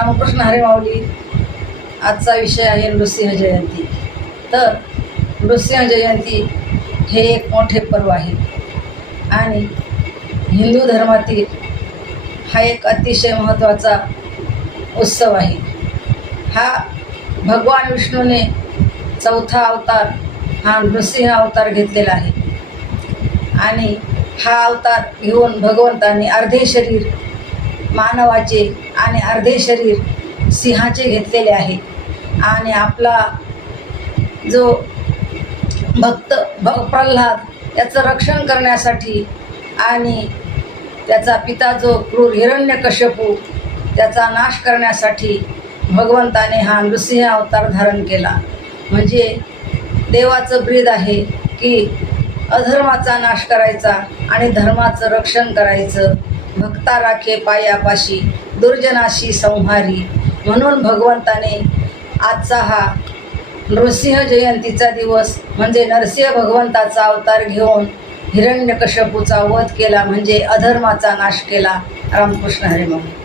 रामकृष्ण हरी माऊली. आजचा विषय आहे नृसिंह जयंती. तर नृसिंह जयंती हे एक मोठे पर्व आहे आणि हिंदू धर्मातील हा एक अतिशय महत्त्वाचा उत्सव आहे. हा भगवान विष्णूने चौथा अवतार हा नृसिंह अवतार घेतलेला आहे आणि हा अवतार घेऊन भगवंतांनी अर्धे शरीर मानवाचे आणि अर्धे शरीर सिंहाचे घेतलेले आहे आणि आपला जो भक्त प्रल्हाद याचं रक्षण करण्यासाठी आणि त्याचा पिता जो क्रूर हिरण्यकश्यपू त्याचा नाश करण्यासाठी भगवंताने हा नृसिंह अवतार धारण केला. म्हणजे देवाचं ब्रीद आहे की अधर्माचा नाश करायचा आणि धर्माचं रक्षण करायचं. भक्ता राखे पायापाशी दुर्जनाशी संहारी. म्हणून भगवंताने आजचा हा नृसिंह जयंतीचा दिवस म्हणजे नरसिंह भगवंताचा अवतार घेऊन हिरण्यकश्यपूचा वध केला, म्हणजे अधर्माचा नाश केला. रामकृष्ण हरी माऊली.